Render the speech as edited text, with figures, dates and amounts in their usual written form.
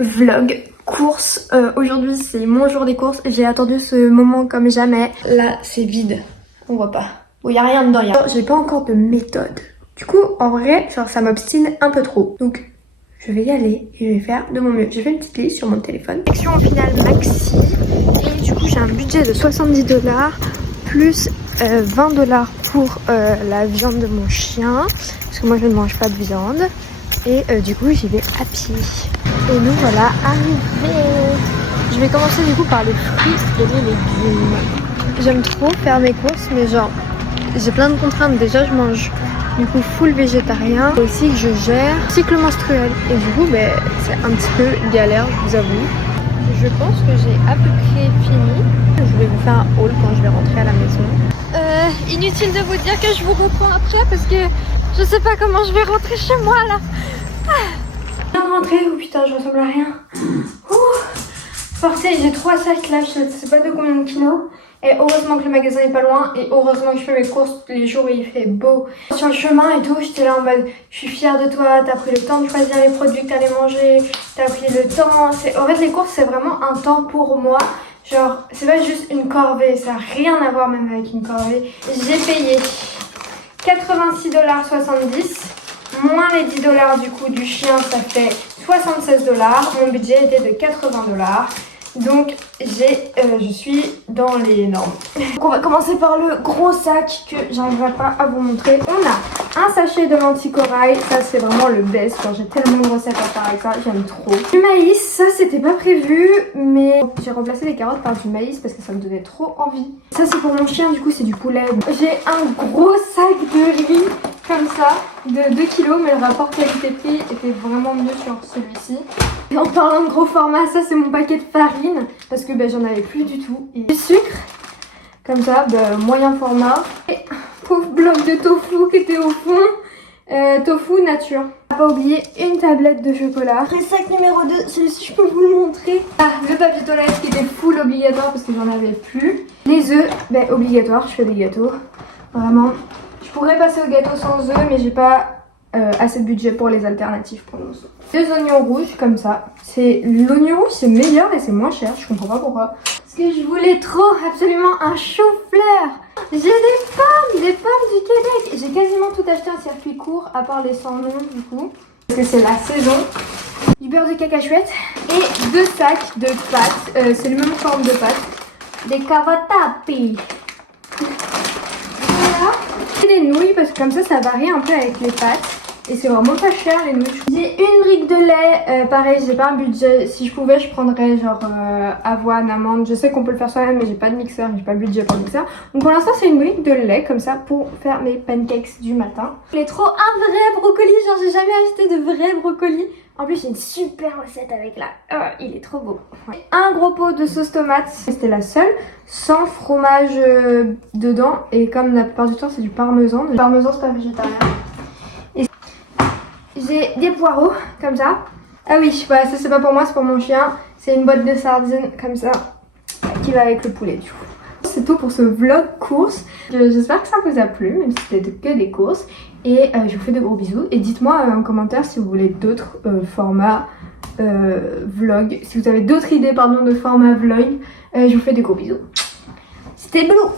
vlog course. Aujourd'hui c'est mon jour des courses. J'ai attendu ce moment comme jamais. Là c'est vide, on voit pas. Bon, y a rien dedans. J'ai pas encore de méthode. Du coup en vrai genre, ça m'obstine un peu trop. Donc je vais y aller et je vais faire de mon mieux. J'ai fait une petite liste sur mon téléphone. Action au final maxi. Et du coup j'ai un budget de 70 $. Plus 20 $ pour la viande de mon chien. Parce que moi je ne mange pas de viande. Et du coup j'y vais à pied. Et nous voilà arrivés. Je vais commencer du coup par les fruits et les légumes. J'aime trop faire mes courses mais genre j'ai plein de contraintes. Déjà je mange du coup full végétarien. Et aussi que je gère cycle menstruel. Et du coup c'est un petit peu galère je vous avoue. Je pense que j'ai à peu près fini. Je vais vous faire un haul quand je vais rentrer à la maison. Inutile de vous dire que je vous reprends après parce que je sais pas comment je vais rentrer chez moi là. Je viens de rentrer, oh putain je ressemble à rien. Portez, j'ai 3 sacs là, je sais pas de combien de kilos. Et heureusement que le magasin est pas loin et heureusement que je fais mes courses les jours où il fait beau. Sur le chemin et tout, j'étais là en mode je suis fière de toi, t'as pris le temps de choisir les produits que t'allais manger, t'as pris le temps. En fait les courses c'est vraiment un temps pour moi. Genre c'est pas juste une corvée, ça n'a rien à voir même avec une corvée. J'ai payé 86,70 $, moins les 10 $ du coup du chien ça fait 76 $. Mon budget était de 80 $. Donc je suis dans les normes. Donc on va commencer par le gros sac que j'arriverai pas à vous montrer. On a un sachet de lentilles corail, ça c'est vraiment le best. J'ai tellement de recettes à faire avec ça, j'aime trop. Du maïs, ça c'était pas prévu mais j'ai remplacé les carottes par du maïs parce que ça me donnait trop envie. Ça c'est pour mon chien, du coup c'est du poulet. J'ai un gros sac de riz comme ça de 2 kg mais le rapport qualité-prix était vraiment mieux sur celui-ci. Et en parlant de gros format, ça c'est mon paquet de farine parce que j'en avais plus du tout. Et du sucre, comme ça, moyen format. Et pauvre bloc de tofu qui était au fond, tofu nature. Pas oublier une tablette de chocolat. Le sac numéro 2, celui-ci je peux vous le montrer. Ah, le papier toilette qui était full obligatoire parce que j'en avais plus. Les œufs, obligatoire, je fais des gâteaux. Vraiment. Je pourrais passer au gâteau sans œufs mais j'ai pas assez de budget pour les alternatives pour l'instant. 2 oignons rouges comme ça. L'oignon rouge c'est meilleur et c'est moins cher, je comprends pas pourquoi. Parce que je voulais trop absolument un chou-fleur. J'ai des pommes du Québec. J'ai quasiment tout acheté en circuit court à part les sans nom du coup. Parce que c'est la saison. Du beurre de cacahuète et 2 sacs de pâtes. C'est la même forme de pâtes. Des cavatappi. Voilà. Et des nouilles parce que comme ça varie un peu avec les pâtes. Et c'est vraiment pas cher les nouilles. J'ai une brique de lait, pareil j'ai pas un budget. Si je pouvais je prendrais genre avoine, amande. Je sais qu'on peut le faire soi-même mais j'ai pas de mixeur, j'ai pas le budget pour le mixeur. Donc pour l'instant c'est une brique de lait comme ça pour faire mes pancakes du matin. Je voulais trop un vrai brocoli, genre j'ai jamais acheté de vrai brocoli. En plus j'ai une super recette avec là, il est trop beau. Ouais. Un gros pot de sauce tomate, c'était la seule, sans fromage dedans. Et comme la plupart du temps c'est du parmesan. Le parmesan c'est pas végétarien. J'ai des poireaux comme ça. Ah oui, ça c'est pas pour moi, c'est pour mon chien. C'est une boîte de sardines comme ça qui va avec le poulet du coup. C'est tout pour ce vlog course. J'espère que ça vous a plu, même si c'était que des courses. Et je vous fais de gros bisous. Et dites-moi en commentaire si vous voulez d'autres formats vlog. Si vous avez d'autres idées de formats vlog. Je vous fais de gros bisous. C'était Blue.